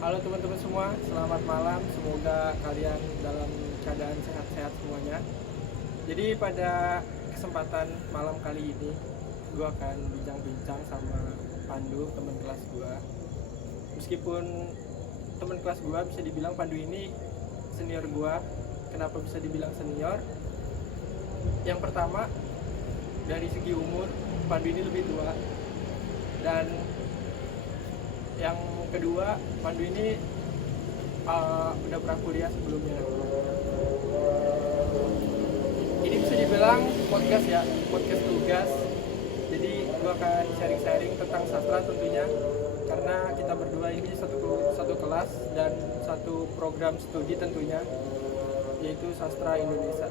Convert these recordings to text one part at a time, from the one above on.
Halo teman-teman semua, selamat malam. Semoga kalian dalam keadaan sehat-sehat semuanya. Jadi pada kesempatan malam kali ini, gue akan bincang-bincang sama Pandu, teman kelas gue. Meskipun teman kelas gue bisa dibilang Pandu ini senior gue. Kenapa bisa dibilang senior? Yang pertama, dari segi umur, Pandu ini lebih tua. Dan yang kedua, Pandu ini udah pernah kuliah sebelumnya. Ini bisa dibilang podcast ya, podcast tugas. Jadi gue akan sharing-sharing tentang sastra tentunya, karena kita berdua ini satu kelas dan satu program studi tentunya, yaitu sastra Indonesia.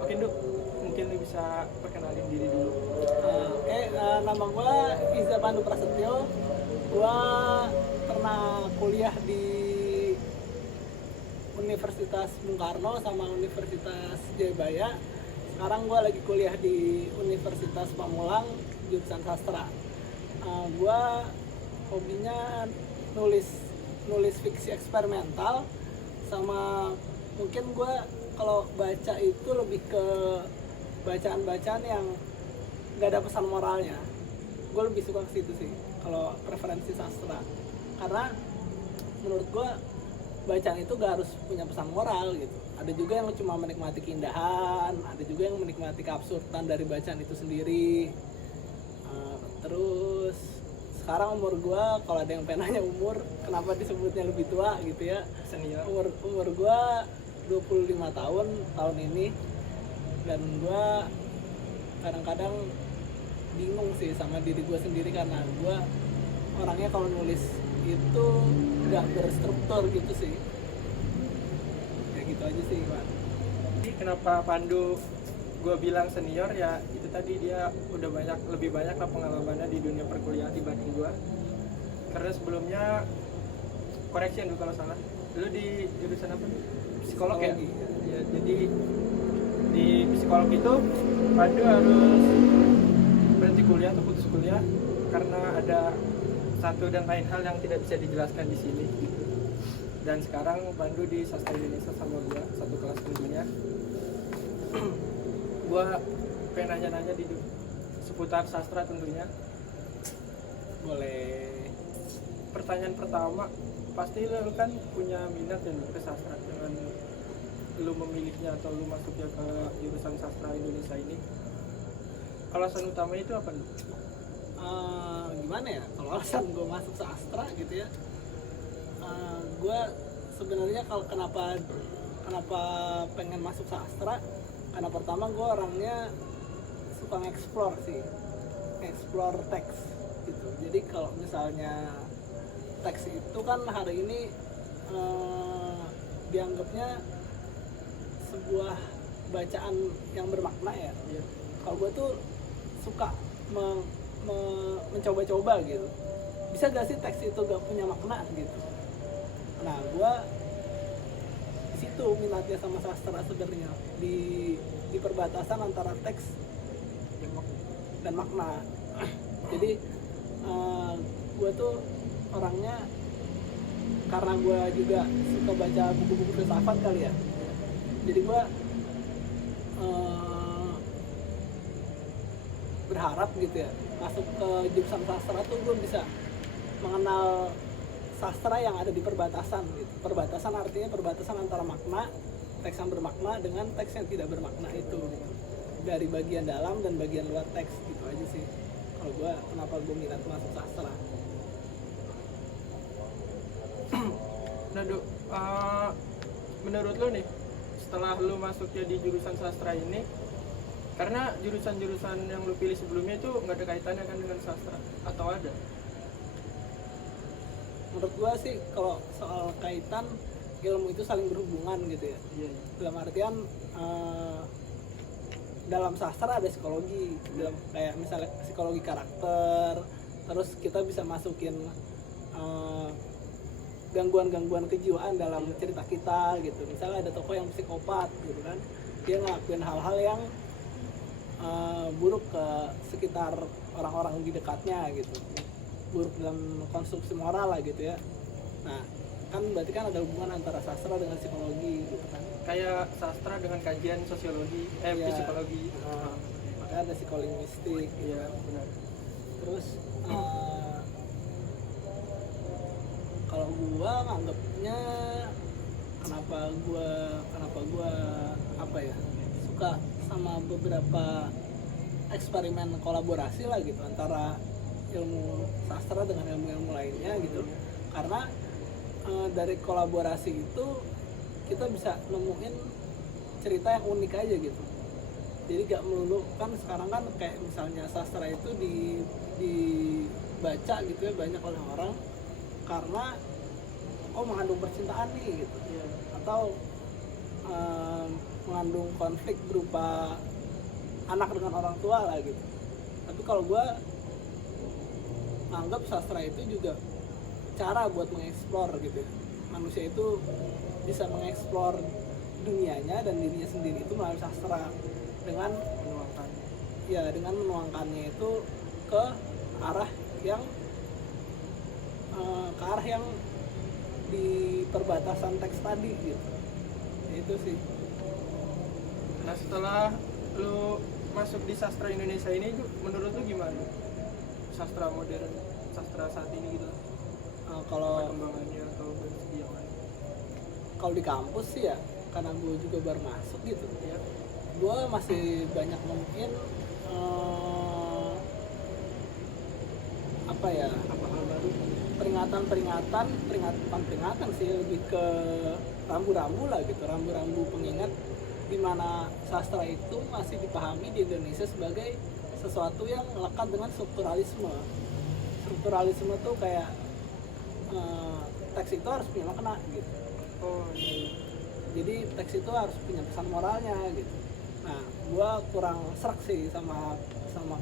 Oke Duk, mungkin lu bisa perkenalin diri dulu. Nama gue Iza Pandu Prasetyo. Gue pernah kuliah di Universitas Bung Karno sama Universitas Jayabaya. Sekarang gue lagi kuliah di Universitas Pamulang, jurusan sastra. Gue hobinya nulis fiksi eksperimental, sama mungkin gue kalau baca itu lebih ke bacaan-bacaan yang gak ada pesan moralnya. Gue lebih suka ke situ sih kalau preferensi sastra, karena menurut gue bacaan itu gak harus punya pesan moral gitu. Ada juga yang cuma menikmati keindahan, ada juga yang menikmati keabsurdan dari bacaan itu sendiri. Terus sekarang umur gue, kalau ada yang penanya umur kenapa disebutnya lebih tua gitu ya, Senior. umur gue 25 tahun ini. Dan gue kadang-kadang bingung sih sama diri gue sendiri, karena gue orangnya kalau nulis itu nggak berstruktur gitu sih. Kayak gitu aja sih Pak. Jadi kenapa Pandu gue bilang senior ya, itu tadi dia udah lebih banyak lah pengalamannya di dunia perkuliahan dibanding gue. Karena sebelumnya, koreksi dulu kalau salah, dulu di jurusan apa nih? Psikolog ya? Ya, jadi di psikolog itu Pandu harus berhenti kuliah atau putus kuliah karena ada satu dan lain hal yang tidak bisa dijelaskan di sini gitu. Dan sekarang Pandu di Sastra Indonesia sama gua satu kelas tentunya. Gua pengen nanya-nanya di seputar sastra tentunya. Boleh. Pertanyaan pertama, pasti lu kan punya minat ya ke sastra dengan lu memilihnya atau lu masuknya ke jurusan sastra Indonesia ini. Alasan utama itu apa nih? Gimana ya, kalau alasan gue masuk sastra gitu ya, gue sebenarnya kalau kenapa pengen masuk sastra, karena pertama gue orangnya suka nge-explore teks gitu. Jadi kalau misalnya teks itu kan hari ini dianggapnya sebuah bacaan yang bermakna ya. Iya. Kalau gue tuh suka mencoba-coba gitu. Bisa gak sih teks itu gak punya makna gitu? Nah, gue di situ minatnya sama sastra sebenarnya, di perbatasan antara teks dan makna. Jadi gue tuh orangnya, karena gue juga suka baca buku-buku filsafat kali ya. Jadi gue berharap gitu ya, masuk ke jurusan sastra tuh gue bisa mengenal sastra yang ada di perbatasan gitu. Perbatasan artinya perbatasan antara makna, teks yang bermakna dengan teks yang tidak bermakna itu gitu. Dari bagian dalam dan bagian luar teks gitu aja sih. Kalau gue, kenapa gue minat masuk sastra. Nah Duk, menurut lu nih, setelah lu masuknya di jurusan sastra ini, karena jurusan-jurusan yang lu pilih sebelumnya itu nggak ada kaitannya kan dengan sastra, atau ada? Menurut gue sih kalau soal kaitan, ilmu itu saling berhubungan gitu ya. Iya. Dalam artian dalam sastra ada psikologi, dalam kayak misalnya psikologi karakter, terus kita bisa masukin gangguan-gangguan kejiwaan dalam cerita kita gitu. Misalnya ada tokoh yang psikopat gitu kan, dia ngelakuin hal-hal yang buruk ke sekitar orang-orang di dekatnya gitu, buruk dalam konstruksi moral lah gitu ya. Nah, kan berarti kan ada hubungan antara sastra dengan psikologi gitu kan. Kayak sastra dengan kajian sosiologi, Iya. psikologi. Makanya ada psikolinguistik. Iya, benar. Terus kalau gua nganggapnya kenapa gua apa ya suka sama beberapa eksperimen kolaborasi lah gitu antara ilmu sastra dengan ilmu-ilmu lainnya gitu, karena dari kolaborasi itu kita bisa nemuin cerita yang unik aja gitu. Jadi gak melulu kan sekarang kan kayak misalnya sastra itu dibaca gitu ya banyak oleh orang karena mengandung percintaan nih gitu, Iya. atau mengandung konflik berupa anak dengan orang tua lah gitu. Tapi kalau gue anggap sastra itu juga cara buat mengeksplor gitu. Manusia itu bisa mengeksplor dunianya dan dirinya sendiri itu melalui sastra dengan Menuangkan. dengan menuangkannya itu ke arah yang di perbatasan teks tadi gitu. Itu sih. Nah, setelah lu masuk di sastra Indonesia ini, menurut lu gimana? Sastra modern, sastra saat ini gitu. Kalau Perkembangannya atau dari segi yang lain. kalau di kampus sih ya, karena gue juga baru masuk gitu Ya. gue masih banyak nemuin apa ya, Apa hal baru? peringatan sih, lebih ke rambu-rambu lah gitu, rambu-rambu pengingat di mana sastra itu masih dipahami di Indonesia sebagai sesuatu yang lekat dengan strukturalisme. Strukturalisme tuh kayak teks itu harus punya makna gitu. Oh, iya. Jadi teks itu harus punya pesan moralnya gitu. Nah, gue kurang serak sih sama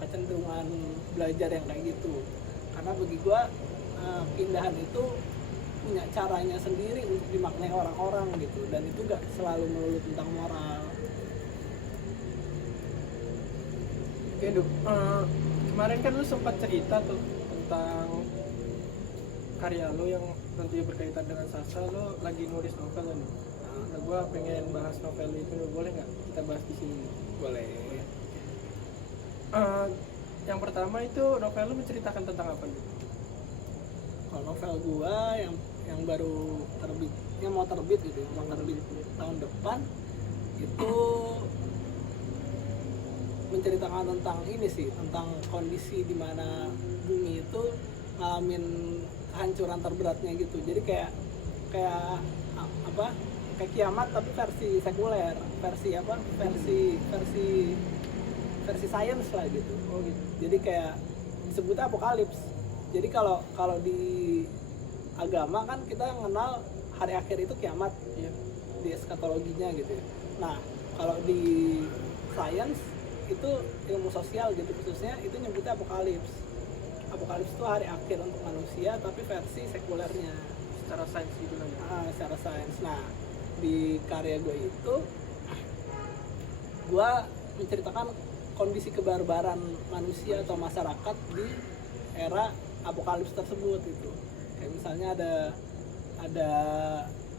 kecenderungan belajar yang kayak gitu. Karena bagi gue keindahan itu punya caranya sendiri untuk dimaknai orang-orang gitu, dan itu gak selalu melulu tentang moral. Oke, Duk. Kemarin kan lu sempat cerita tuh tentang karya lu yang tentunya berkaitan dengan sastra. Lu lagi nulis novel kan? Nah, gua pengen bahas novel itu, boleh nggak kita bahas di sini? Boleh. Yang pertama itu novel lu menceritakan tentang apa nih? Kalau novel gue yang baru terbit, yang mau terbit gitu, mau terbit tahun depan, itu menceritakan tentang ini sih, tentang kondisi di mana bumi itu ngalamin kehancuran terberatnya gitu. Jadi kayak kiamat tapi versi sekuler, versi sains lah gitu. Oh gitu. Jadi kayak disebutnya apokalips. Jadi kalau di agama kan kita mengenal hari akhir itu kiamat, Iya. di eskatologinya gitu ya. Nah, kalau di sains itu ilmu sosial gitu khususnya itu nyebutnya apokalips. Apokalips itu hari akhir untuk manusia tapi versi sekulernya. Secara sains gitu lah ya. Secara sains. Nah, di karya gue itu gue menceritakan kondisi kebarbaran manusia atau masyarakat di era apokalips tersebut itu. Kayak misalnya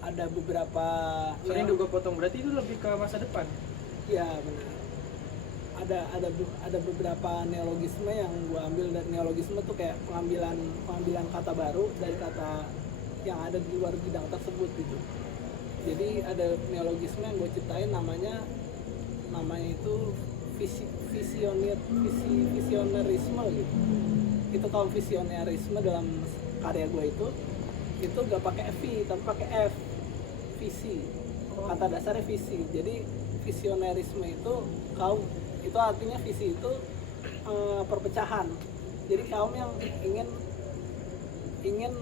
ada beberapa, Sorry, gue potong. Berarti itu lebih ke masa depan. ya benar, ada beberapa neologisme yang gue ambil. Dari neologisme tuh kayak pengambilan kata baru dari kata yang ada di luar bidang tersebut gitu. Jadi ada neologisme yang gue ciptain, namanya itu visionerisme gitu. Itu kalau visionerisme dalam karya gue itu gak pakai V tapi pakai F, visi. Kata dasarnya visi. Jadi visionerisme itu artinya visi itu perpecahan. Jadi kaum yang ingin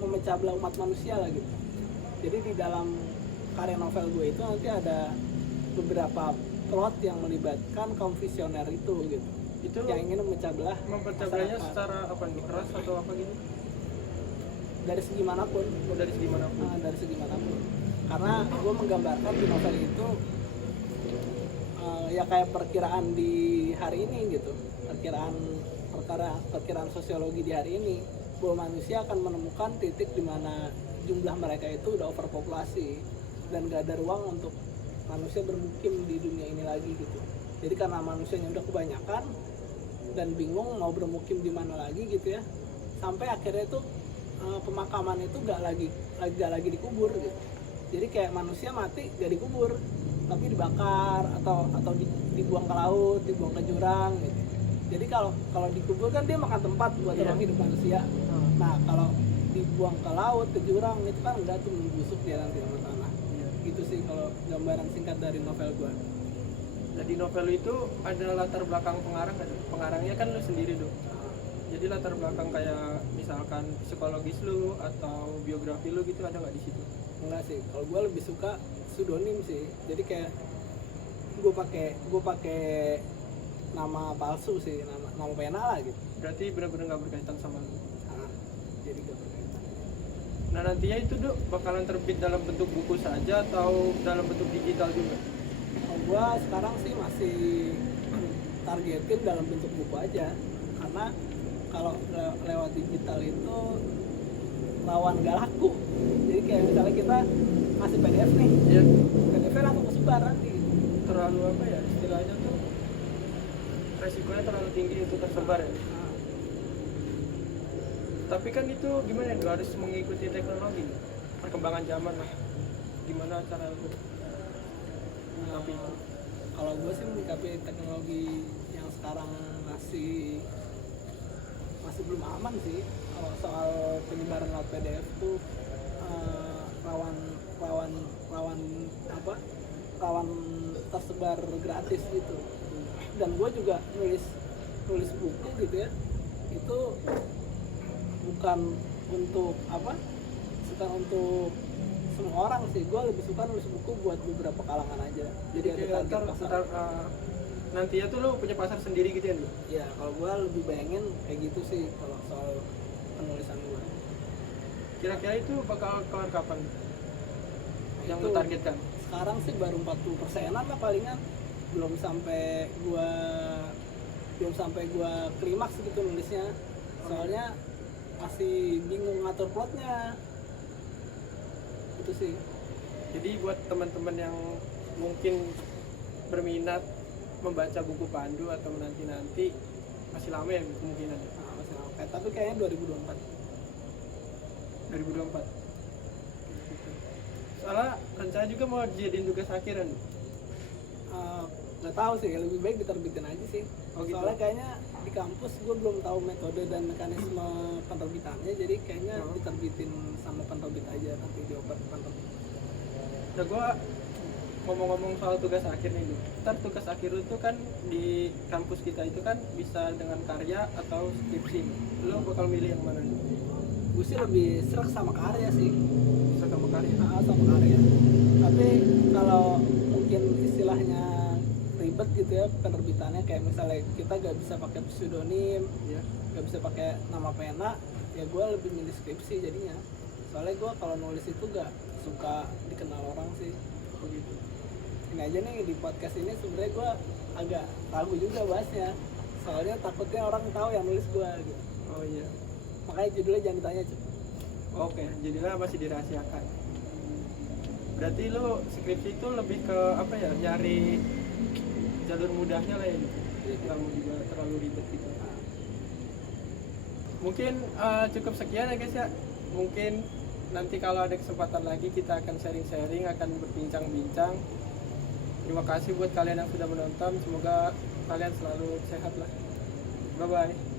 memecah belah umat manusia lah gitu. Jadi di dalam karya novel gue itu nanti ada beberapa plot yang melibatkan kaum visioner itu gitu. Itu Yang ingin memecah belahnya masyarakat. Secara apa nih, keras atau apa gitu? dari segi manapun. Dari segi manapun. Dari segi manapun. Karena gue menggambarkan di novel itu ya kayak perkiraan di hari ini gitu, perkiraan sosiologi di hari ini, bahwa manusia akan menemukan titik di mana jumlah mereka itu udah overpopulasi dan gak ada ruang untuk manusia bermukim di dunia ini lagi gitu. Jadi karena manusianya udah kebanyakan dan bingung mau bermukim di mana lagi gitu ya, sampai akhirnya itu pemakaman itu gak lagi dikubur gitu. Jadi kayak manusia mati gak dikubur, tapi dibakar atau dibuang ke laut, dibuang ke jurang gitu. Jadi kalau dikubur kan dia makan tempat buat orang hidup manusia. Nah kalau dibuang ke laut, ke jurang itu kan enggak tuh membusuk dia nanti sama tanah. Gitu sih kalau gambaran singkat dari novel gua. Jadi novel itu ada latar belakang pengarang kan? Pengarangnya kan lu sendiri dong. Jadi latar belakang kayak misalkan psikologis lu atau biografi lu gitu ada nggak di situ? Enggak sih, kalau gua lebih suka pseudonym sih. Jadi kayak gua pakai nama palsu sih, nama pena lah gitu. Berarti benar-benar nggak berkaitan sama lu. Jadi gak berkaitan. Nah nantinya itu Dok bakalan terbit dalam bentuk buku saja atau dalam bentuk digital juga? Kalau gua sekarang sih masih targetin dalam bentuk buku aja, karena kalau lewat digital itu rawan gak laku. Jadi kayak misalnya kita ngasih PDF nih, Iya. PDF-nya langsung kesebar nanti. Terlalu apa ya istilahnya tuh, resikonya terlalu tinggi untuk tersebar ya. Tapi kan itu gimana ya, harus mengikuti teknologi, perkembangan zaman lah. Gimana cara lu menyikapi itu? Kalau gue sih menyikapi teknologi yang sekarang masih belum aman sih. Kalau soal penyebaran lewat PDF tuh rawan tersebar gratis gitu. Dan gue juga nulis buku gitu ya, itu bukan untuk semua orang sih. Gue lebih suka nulis buku buat beberapa kalangan aja. Jadi ada target pasar. Nantinya tuh lo punya pasar sendiri gitu ya Dok? Ya kalau gue lebih bayangin kayak gitu sih kalau soal penulisan gue. Kira-kira itu bakal kelar kapan? Yang Itu lo targetkan? Sekarang sih baru 40%-an lah palingan. Belum sampai gua klimaks gitu nulisnya. Soalnya masih bingung ngatur plotnya. Itu sih. Jadi buat teman-teman yang mungkin berminat membaca buku pandu atau nanti masih lama ya kemungkinan. Nah, masih lama. Tapi kayaknya 2024. 2024. Soalnya rencana juga mau jadiin tugas akhiran. Nggak tahu sih, lebih baik diterbitin aja sih. Oh, gitu. Soalnya kayaknya di kampus gue belum tahu metode dan mekanisme penerbitannya, jadi kayaknya diterbitin sama penerbit aja, nanti dioper penerbit. Nah gue ngomong-ngomong soal tugas akhir nih Dok. Ntar tugas akhir itu kan di kampus kita itu kan bisa dengan karya atau skripsi. Lo bakal milih yang mana nih? Gue sih lebih serak sama karya sih. Sama karya? Sama karya. Tapi kalau mungkin istilahnya ribet gitu ya penerbitannya, kayak misalnya kita gak bisa pakai pseudonym, Iya. gak bisa pakai nama pena, ya gue lebih milih skripsi jadinya. Soalnya gue kalau nulis itu gak suka dikenal orang sih. Begitu. Ini aja nih di podcast ini sebenarnya gue agak ragu juga bahasnya, soalnya takutnya orang tahu yang nulis gue gitu. Oh iya. Makanya judulnya jangan ditanya cuy. Oke, jadilah masih dirahasiakan. Berarti lo skripsi itu lebih ke apa ya? Nyari jalur mudahnya lah ya. Nggak mau juga terlalu ribet gitu. Mungkin cukup sekian ya guys ya. Mungkin nanti kalau ada kesempatan lagi kita akan sharing-sharing, akan berbincang-bincang. Terima kasih buat kalian yang sudah menonton. Semoga kalian selalu sehat lah. Bye bye.